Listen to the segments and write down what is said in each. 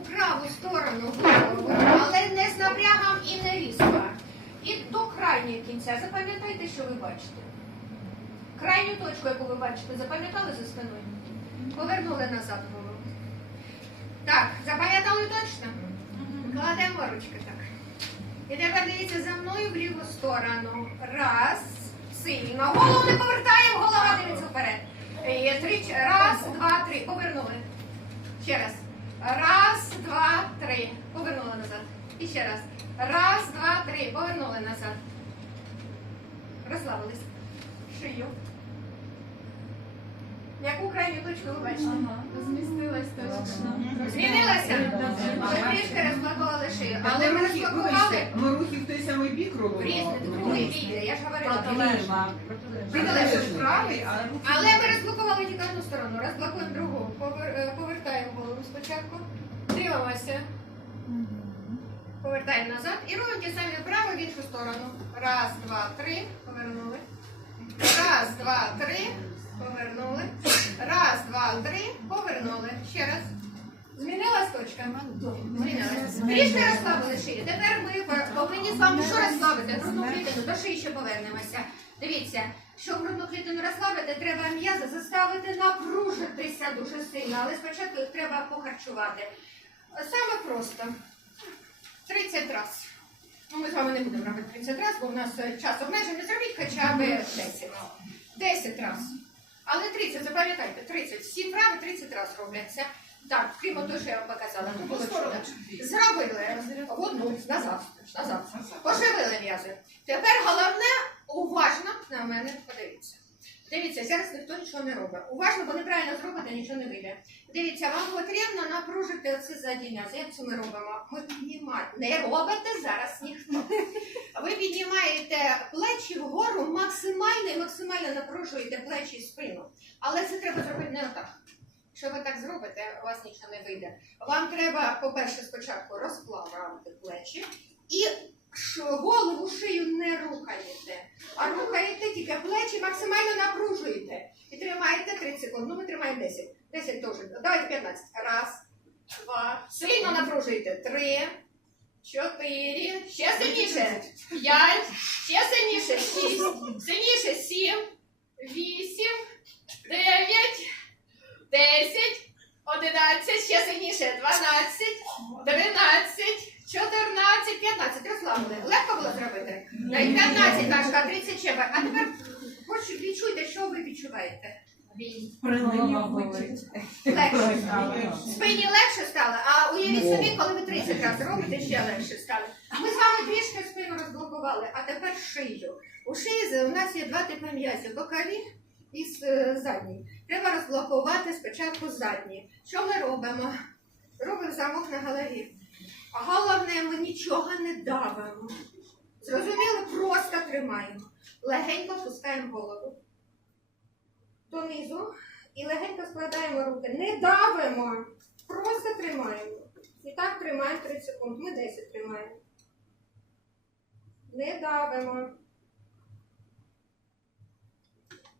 праву сторону голову, але не з напрягом і не різко. І до крайнього кінця запам'ятайте, що ви бачите. Крайню точку, яку ви бачите, запам'ятали за спиною? Повернули назад голову. Так, запам'ятали точно? Кладемо ручки так. І тепер дивіться за мною в ліву сторону. Раз. Сильно. Голову не повертаємо, голова дивиться вперед. Раз, два, три. Повернули. Ще раз. Раз, два, три. Повернули назад. І ще раз. Раз, два, три. Повернули назад. Розслабились. Шию. Яку крайню точку ви бачите? Змістилась точно. Змінилася? Трішки розблокували шию. Але ми розблокували Ми рухи в той самий бік робимо. різні другий війде. Я ж говорила. Протилежний правий, а. Але ми розблокували тільки одну сторону, розблокуємо другу. Е, Повертаємо голову спочатку. Дивимося. Повертаємо назад і робимо ті самі вправи в іншу сторону. Раз, два, три. Повернули. Раз, два, три. Повернули. Раз, два, три. Повернули. Ще раз. Змінилась точка? Змінилась. Трішки розслабили шию. Тепер ми повинні з вами що розслабити? Грудну клітину. До шиї ще повернемося. Дивіться, щоб грудну клітину розслабити, треба м'язи заставити напружитися дуже сильно, але спочатку їх треба похарчувати. Саме просто 30 разів. Ну, ми з вами не будемо робити 30 разів, бо в нас е, час обмежений. Зробіть хоча б 10. 10 разів. Але 30, запам'ятайте, 30. Всі вправи 30 разів робляться. Так, крім того, що я вам показала. Ну, було чудо. Зробили одну, назад, назад. Пошевели м'язи. Тепер головне уважно на мене подивіться. Дивіться, зараз ніхто нічого не робить. Уважно, бо неправильно зробите, нічого не вийде. Дивіться, вам потрібно напружити оце задні. Як це ми робимо? Ми піднімаємо. Не робите зараз ніхто. Ви піднімаєте плечі вгору максимально і максимально напружуєте плечі і спину. Але це треба зробити не отак. Якщо ви так зробите, у вас нічого не вийде. Вам треба, по-перше, спочатку розплавити плечі і голову, шию не рухаєте, а рухаєте тільки плечі, максимально напружуєте. І тримаєте 30 секунд. Ну, ми тримаємо 10. 10 теж. Давайте 15. Раз, два. Сильно напружуєте. Три, чотири. Ще сильніше. П'ять. Ще сильніше. Шість. Сильніше. Сім. Вісім. Дев'ять. Десять. Одинадцять. Ще сильніше. Дванадцять. Тринадцять. 14, 15. Розслабили. Легко було зробити? 15 важко, а 30 ще. А тепер відчуйте, що ви відчуваєте. Легше стало. Спині легше стало, а уявіть собі, коли ви 30 разів робите, ще легше стало. Ми з вами трішки спину розблокували, а тепер шию. У шиї у нас є два типи м'язів бокові і с- е, задні. Треба розблокувати спочатку задні. Що ми робимо? Робимо замок на голові. А головне, ми нічого не давимо. Зрозуміло, просто тримаємо. Легенько пускаємо голову донизу і легенько складаємо руки. Не давимо, просто тримаємо. І так тримаємо 30 секунд. Ми 10 тримаємо. Не давимо.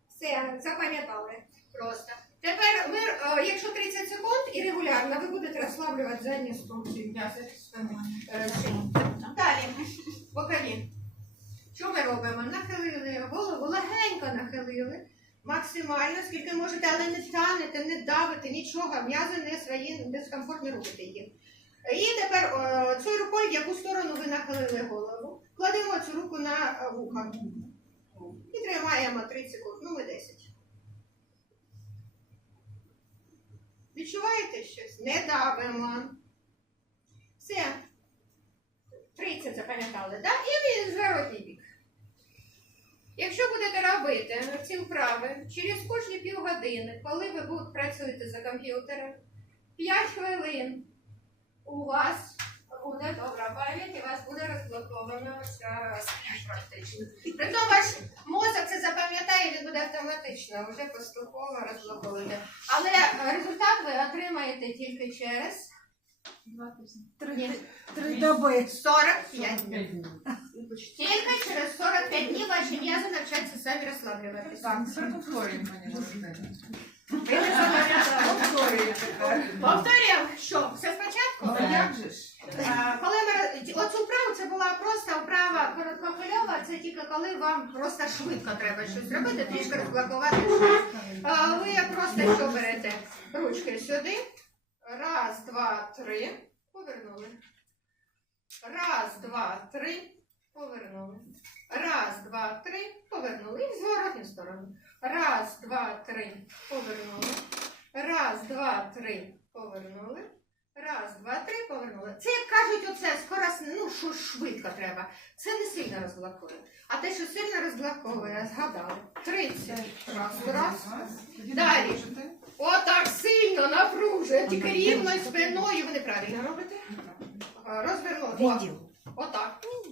Все, запам'ятали. Просто. Тепер ми, якщо 30 секунд і регулярно, ви будете розслаблювати задні спини, е. Далі, бокові. Що ми робимо? Нахилили голову, легенько нахилили. Максимально, скільки можете, але не тянете, не давите, нічого, м'язи не свої дискомфорт не робите їм. І тепер е, цією рукою, в яку сторону ви нахилили голову, кладемо цю руку на е, вуха. І тримаємо 30 секунд, ну ми 10. Відчуваєте щось? Не давимо. Все. 30 запам'ятали, так? І ви зворотній бік. Якщо будете робити ці вправи через кожні півгодини, коли ви працюєте за комп'ютером, 5 хвилин у вас буде добра пам'ять, і у вас буде розблокована вся практично. Притом ваш мозок це запам'ятає, він буде автоматично вже поступово розблоковувати. Але результат ви отримаєте тільки через Ні. Три доби. 45 днів. Тільки через 45 днів ваші м'язи навчаться самі розслаблюватися. Повторюємо, що все спочатку? Е, Коли ми оцю вправу це була просто вправа короткохвильова, це тільки коли вам просто швидко треба щось робити, трішки розблокувати. А ви просто що берете? Ручки сюди. Раз, два, три. Повернули. Раз, два, три. Повернули. Раз, два, три. Повернули. І в зворотню сторону. Раз, два, три. Повернули. Раз, два, три. Повернули. Раз, два, три, повернули. Це як кажуть, оце скоросне, ну що швидко треба. Це не сильно розблокує. А те, що сильно розблоковує, згадали. 30. Раз, раз. Далі. Отак сильно напружує, тільки рівно спиною. Ви неправильно робите. Розвернули. О.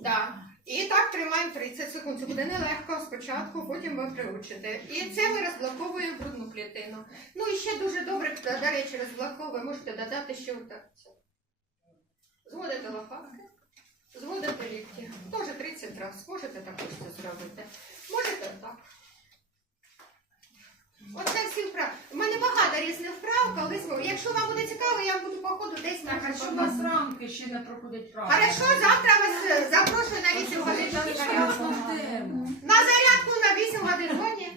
Да. І так тримаємо 30 секунд. Це буде нелегко спочатку, потім ви приучите. І це ми розблоковуємо грудну клітину. Ну і ще дуже добре, до речі, розблоковує. Можете додати ще отак. Зводите лопатки, зводите лікті. Теж 30 разів. Можете також це зробити. Можете так. Оце всі вправи. У мене багато різних вправ, колись Якщо вам буде цікаво, я буду по ходу десь Так, а на що у вас рамки ще не проходить рамки? Хорошо, завтра вас е, запрошую на 8 годин. На зарядку на 8 годин. Гоні.